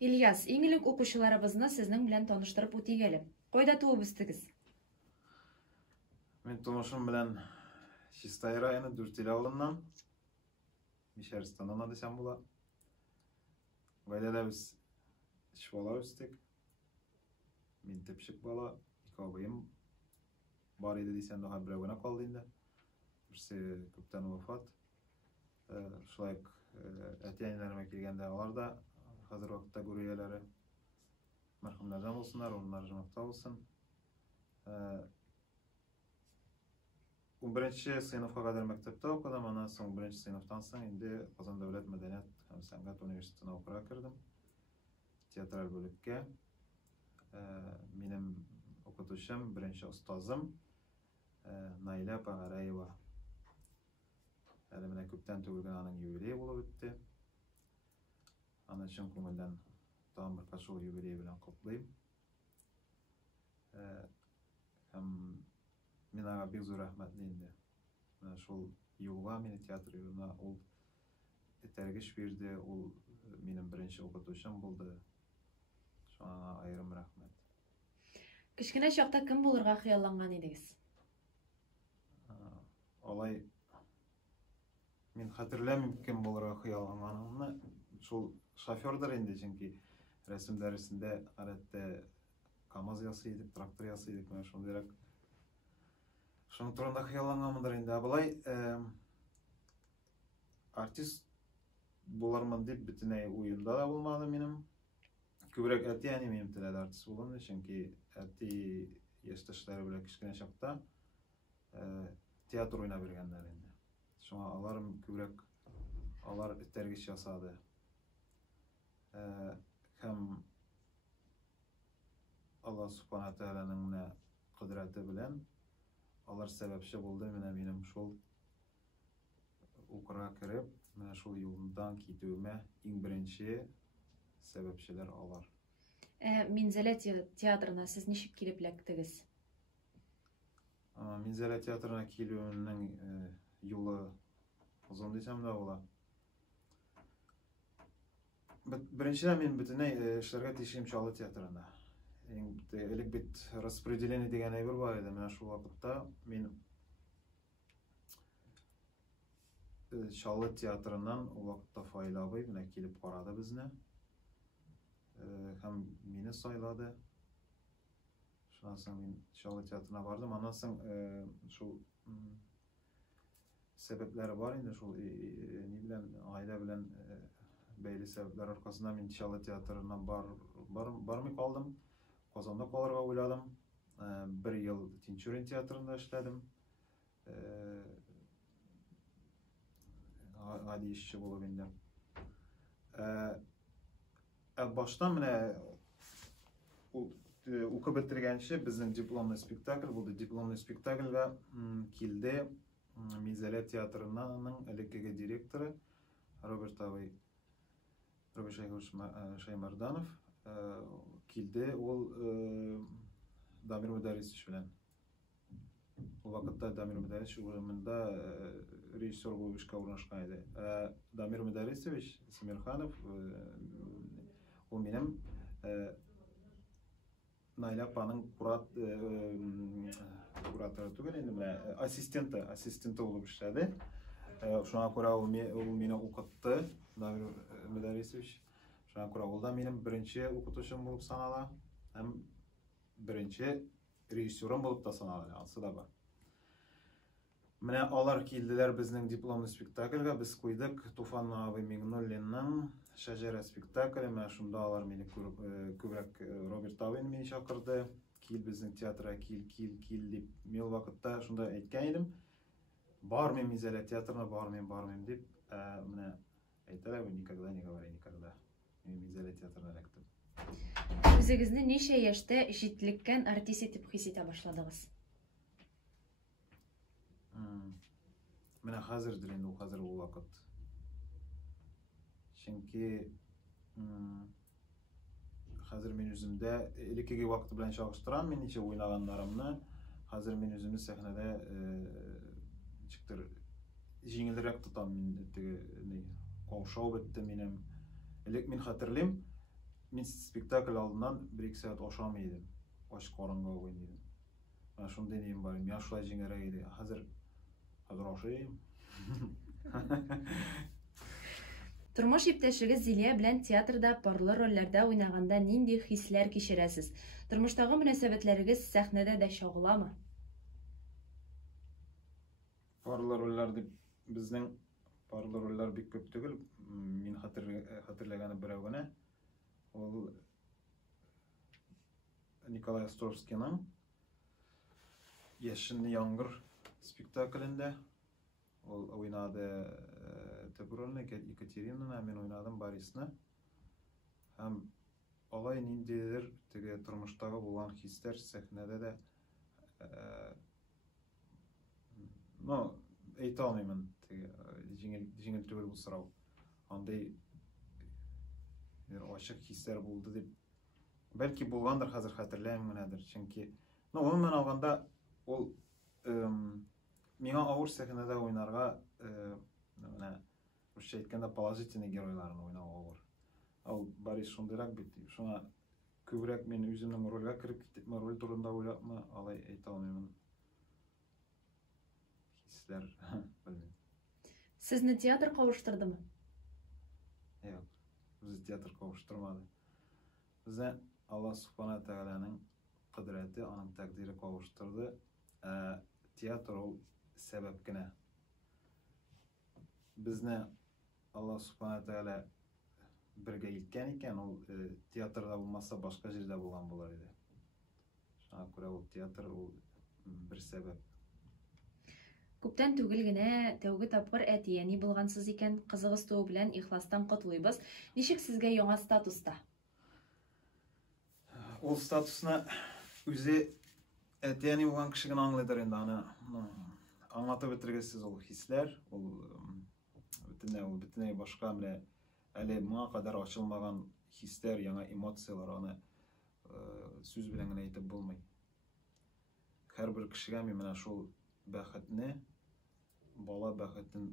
İlyas, İngilizce okuşularımızı sizden bilen tanıştırıp ötegelim. Koyda tuğubüstügüz? Men tonuşum bilen Şistay rayonu Dürtili avlundan Mişeristan'dan desem bula. Gaylada biz iş bala üstek. Min tepşik bala, iki abayım var idi desem daha bir avına kaldı indi. Birisi köpten vefat. Şulayık etiyanilerime kelgende alar da hazır vakitte görüyeleri merhamlardan olsunlar, onlar cımakta olsun. 11-ci sınıfa kadar mektepte okudum. Ondan sonra 11-ci sınıftan sonra indi Kazan Devlet Medeniyet hem Sanat Üniversitesi'ne okura kirdim. Tiyatral bölükке. Benim okutuşum, birinci ustazım Naila Pagarayeva. Elimine köpten tügülgen anın yübüleyi bulup bitti. Onun için kumuldan tam birkaç ol yübüleyi bilen kutlayayım. Hem men ağa bek zor rahmetliydi. Şol yılga meni tiyatr yoluna ol tergiş berdi, ol menin birinci okutuşum buldu. Şuna ayrım rahmet. Kişkine şakta kim bulurga hıyallangan edigiz? Olay men hatırlamam kim bulurga hıyallanganımni. Şol şofördür endi, çünkü resim dersinde adatda kamaz yasıydık, traktör yasıydık. Men şondarak şunun turunda hıyallanganımdır endi. Abılay artist bularman dep bütüney uyumda da bulmadı menim. Köbürek äti yani menim tilede artist bulamdı, çünkü äti yaştaşları bile kişkine şakta tiyatro oyna bergenler endi. Şoňa alarym köbürek alar tergiş ýasady. Hem Allah subhanahu wa ta'alanyň kudreti bilen alar sebepçi boldy menim şol okura kirip, men şol ýolundan kitüme iň birinçi sebepçiler alar. Minzele teatrına siz nişip kilip lektigiz? Minzele teatrına kilüňiň ýoly uzun desem de bolar. Birinçiden men bütüney işlerge teşim Çalı teatrında. Elik bit распределение деген bir var edi. Men şu wagtda men Çalı teatrından o wagtda Faylaby bilen kelip garady bizne. Hem meni saylady. Şondan soň men Çalı teatrına bardym. Ondan soň şu sebepleri var indi. Şol ne bilen aile bilen belli sebepler arkasından men Çalı teatrına barmy kaldym. Kazanda kalarga oyladım. Bir yıl Tinçurin teatrında işledim. Hadi işçi bolup indim. Baştan mene okup bitirgençe bizning diplomly spektakl boldy. Diplomly spektaklga kildi Minzele teatrynanyň elekege direktory Robert Şaýmardanov kildi. Ol Damir Müderrisiç bilen. O wagtda Damir Müderrisiç ugrumunda rejissor bolup işe urnaşgan edi. Damir Müderrisiç Semirhanov o menim Naila apanyň kuratörü tügel endi, assistenti bolup işledi. Şoňa görä ol meni okutdy, Damir Müderrisiç. Şoňa görä ol da menim birinçi okutuşum bolup sanala, hem birinçi rejissörum bolup da sanala, ansı da bar. Mene alar kildiler bizning diplomly spektaklga, biz koýdyk Tufan Mawy Mignollinyň Şajara spektakli. Men şunda alar meni köbrek Robert Tawin meni şakyrdy. Kil bizning teatra kil dip men wagtda şunda aýtgan edim. Bar men Minzele teatrına barmym dip mene aýtalar, никогда не говори никогда. Men Minzele teatrına gittim. Özüňizni neşe ýaşda jitlikken artist etip his ete başladygyz? Mene hazırdır endi, o hazır bu wagt. Çünki hazır men özümde elikegi wagty bilen çagıştyram men neçe oynaganlarymny. Hazır men özümde sahnede çykdyr jiňilrek tutam men tege kowşaw bitdi menim. Elek men hatırlaym. Мен спектакль алдынан 1-2 saat oşamaydım. Açık oranga oynaydım. Ben şunu deneyim bari. Ya şulay jеңерәк иде. Hazır oşayım. Тормыш иптәшегез Зилия белән театрда парлы рольләрдә уйнаганда нинди хисләр кичерәсез? Тормыштагы мөнәсәбәтләрегез сәхнәдә дә чагыламы? Парлы roller дип безнең парлы roller бик күп түгел. Мин хәтерләгәне берәү генә. Ул Николай Островскийның Яшенле яңгыр спектаклендә ул уйнады Теброльны Екатеринаны, мен уйнадым Борисны. Һәм алай ниндидер теге тормыштагы булган хисләр сәхнәдә дә әйтә алмыймын. Теге җиңел түгел бу сорау. Андай ачык хисләр булды дип бәлки булгандыр, хәзер хәтерләмим генәдер. Чөнки гомумән алганда ул миңа авыр сәхнәдә уйнарга менә Rusça әйткәндә положительный геройларын уйнау авыр. Ал Борис шундыйрак бит. Шуңа күбрәк мен үземнең рольгә кирип китепме, роль турында уйлапмы, алай әйтә алмыймын. Хисләр, белмим. Сезне театр кавыштырдымы? Юк, безне театр кавыштырмады. Безне Алла Субхана Тәгаләнең кудрәте, аның тәкъдире кавыштырды. Театр ул сәбәп кенә. Безне Алла Субхана Тәгалә бергә иткән икән, ул театрда булмаса башка җирдә булган булыр иде. Шуңа күрә ул театр ул бер сәбәп. Күптән түгел генә тәүге тапкыр әти-әни булгансыз икән, кызыгыз туу белән ихластан котлыйбыз. Ничек сезгә яңа статуста? Ул статусны үзе әти-әни булган кеше генә аңлыйдыр инде, аны аңлатып бетергесез ул хисләр, ул бөтенләй башка менә әле моңа кадәр ачылмаган хисләр, яңа эмоциялар, аны сүз белән генә әйтеп булмый. Һәрбер кешегә мин менә шул бәхетне, бала бәхетен,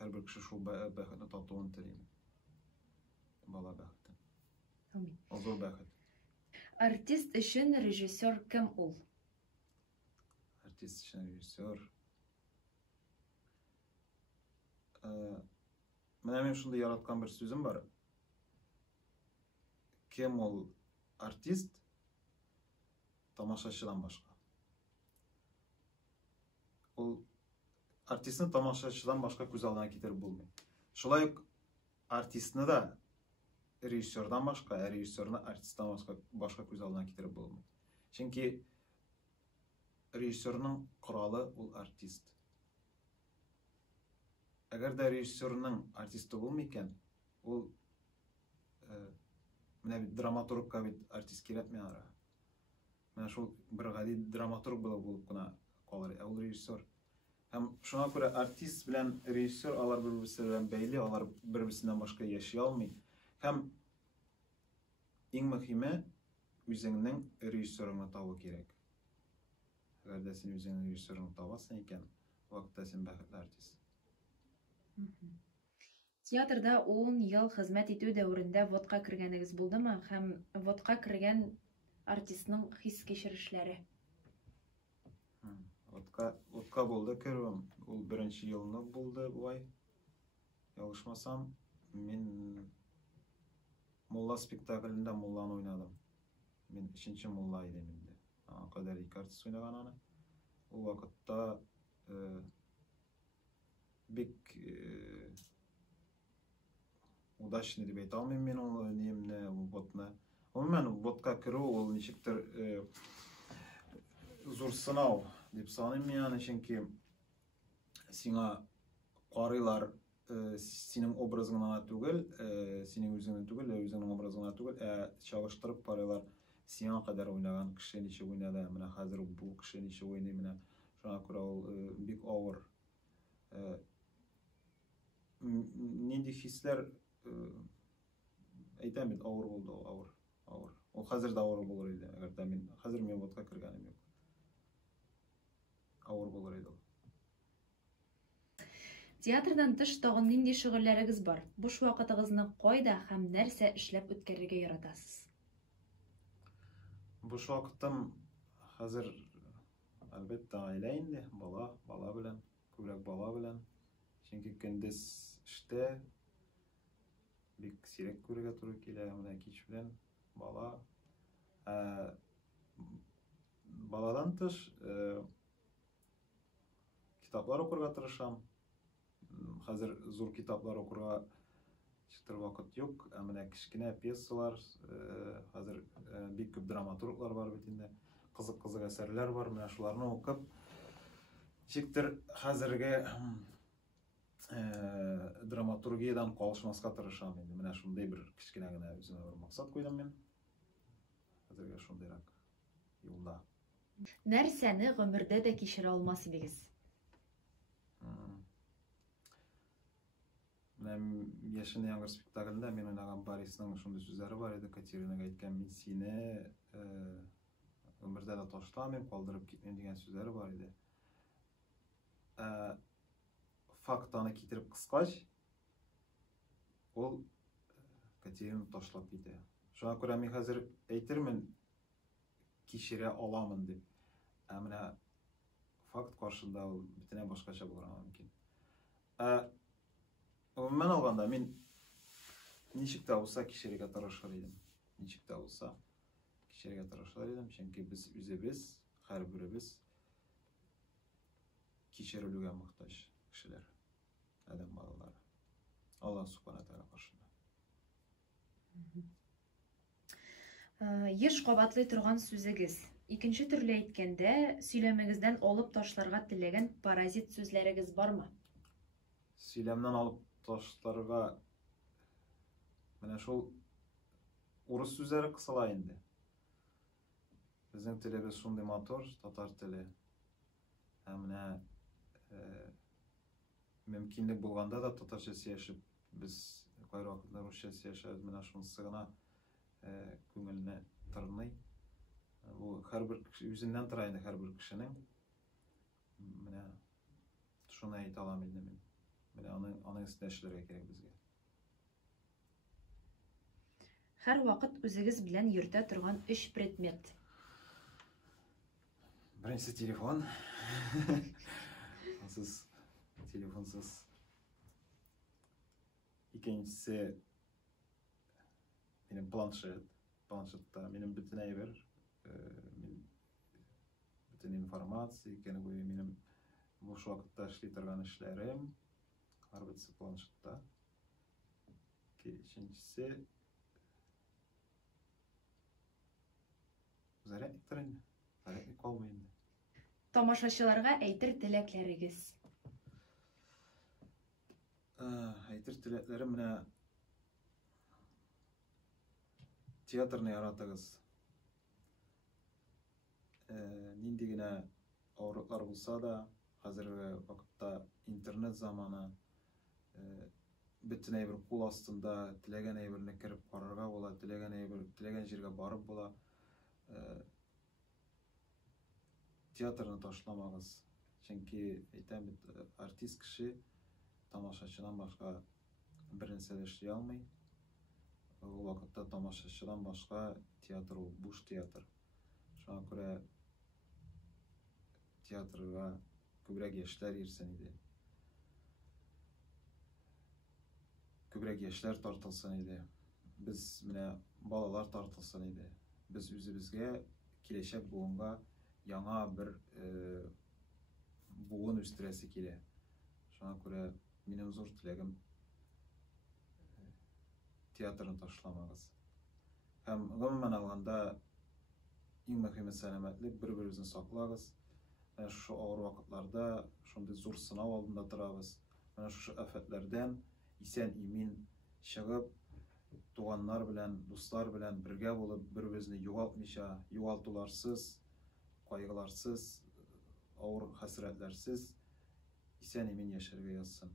һәрбер кеше шул бәхетне татуын телим. Бала бәхетен. Амин. Ул зур бәхет. Артист өчен режиссер кем ул? Артист өчен режиссер. Менә мен шунда яраткан бер сүзем бар. Кем ул артист? Тамашачыдан башка. Ул артистны тамашачыдан башка күз алдына китереп булмый. Шулай ук артистны да режиссердан башка, режиссерны артисттан башка күз алдына китереп булмый. Чөнки режиссерның коралы ул артист. Әгәр дә режиссерның артисты булмый икән, ул менә драматургка бит артист кирәкми ара. Менә шул бер гади драматург булып кына калыр, ул режиссер. Һәм шуңа күрә артист белән режиссер алар бер-берсе белән бәйле, алар бер-берсеннән башка яши алмый. Һәм иң мөһиме үзеңнең режиссерыңны табу кирәк. Әгәр дә син үзеңнең режиссерыңны табасың икән, вакытта син бәхетле артист. Театрда 10 ел хезмәт итү дәврендә водка кергәнегез булдымы? Һәм водка кергән артистның хис кичерешләре? Водка булды керүем. Ул беренче елны булды буай. Ялгышмасам, мин Мулла спектаклендә Мулланы уйнадым. Мин 3нче Мулла идем инде. Аңа кадәр 2 артист уйнаган аны. Ул вакытта бик удачный дип әйтә алмыйм мин ул немне, ботны. Гомумән ботка керү ул ничектер зур сынау дип саныйм мин аны, чөнки сиңа карыйлар синең образыңнан түгел, синең үзеңнән түгел, үзеңнең образыңнан түгел, чагыштырып карыйлар сиңа кадәр уйнаган кеше ничек уйнады, менә хәзер бу кеше ничек уйный, менә шуңа күрә ул бик авыр. Нинди хисләр әйтәм бит, авыр булды, авыр. Ул хәзер дә авыр булыр иде, әгәр дә мин хәзер мен водка кергәнем юк. Авыр булыр иде ул. Театрдан тыш тагын нинди шөгыльләрегез бар? Буш вакытыгызны кайда һәм нәрсә эшләп үткәрергә яратасыз? Буш вакытым хәзер әлбәттә гаилә инде, бала белән, күбрәк бала белән. Чөнки көндез эштә бик сирәк күрергә туры килә, менә кич белән бала. Баладан тыш китаплар укырга тырышам. Хәзер зур китаплар укырга чыктыр вакыт юк, менә кичкенә пьесалар, хәзер бик күп драматурглар бар бит инде. Кызык әсәрләр бар, менә шуларны укып чиктер хәзерге драматургиядан калышмаска тырышам инде. Менә шундый бер кичкенә генә үземә бер максат куйдым мин. Хәзергә шундыйрак юлда. Нәрсәне гомердә дә кичерә алмас идегез? Менә яшен яңгыр спектаклендә мин уйнаган Борисның шундый сүзләре бар иде, Катеринага әйткән, мин сине гомердә дә ташламыйм, калдырып китмим дигән сүзләре бар иде. Фактаны китереп кыскач, ул Катерина ташлап китә. Шуңа күрә мин хәзер әйтермен, кичерә аламын дип. Менә факт каршында ул бөтенләй башкача булырга мөмкин. Мен алганда мин ничек тә булса кичерергә тырышыр идем. Ничек тә булса кичерергә тырышыр идем, чөнки без үзебез, һәрберебез кичерелүгә мохтаҗ кешеләр, адәм балалары. Алла субхана тәгалә каршында. Еш кабатлый торган сүзегез. Икенче төрле әйткәндә, сөйләмегездән алып ташларга теләгән паразит сүзләрегез бармы? Сөйләмнән алып ташларга менә шул урыс сүзләре кысыла инде. Безнең телебез шундый матур, татар теле. Менә мөмкинлек булганда да татарча сөйләшеп, без кайрак вакытта русча сөйләшәбез, менә шунысы гына күңелне тырный. Бу һәрбер үзеннән тора инде һәрбер кешенең. Менә шуны әйтә алам инде мин. Менә аның өстенә эшләргә кирәк безгә. Һәр вакыт үзегез белән йөртә торган 3 предмет. Беренче телефон. Сез телефонсыз. Икенчесе минем планшет. Планшетта минем бөтен әйбер, бөтен информация, минем буш вакытта эшли торган эшләрем. Һәрберсе планшетта. Икенчесе зарядник торын. Зарядник калмый инде. Тамашачыларга әйтер теләкләрегез. Әйтер теләкләрем менә театрны яратыгыз. Нинди генә авырлыклар булса да, хәзерге вакытта интернет заманы, бөтен әйбер кул астында, теләгән әйберне кирип карарга була, теләгән җиргә барып була. Театрны ташламагыз. Чөнки әйтәм бит, артист кеше тамашачыдан башка бер нәрсә дә эшли алмый. Ул вакытта тамашачыдан башка театр ул буш театр. Шуңа күрә театрга күбрәк яшьләр йөрсен иде. Күбрәк яшьләр тартылсын иде. Без менә балалар тартылсын иде. Без үзебезгә киләчәк буынга яңа бер буын үстерәсе килә. Шуңа күрә минем зур теләгем театрны ташламагыз. Һәм гомумән алганда иң мөһиме сәламәтлек, бер-беребезне саклагыз. Менә шу авыр вакытларда шундый зур сынау алдында торабыз. Менә шу афәтләрдән исән-имин чыгып, туганнар белән, дуслар белән бергә булып, бер-беребезне югалтмыйча, югалтуларсыз, кайгыларсыз, авыр хәсрәтләрсез исән-имин яшәргә язсын.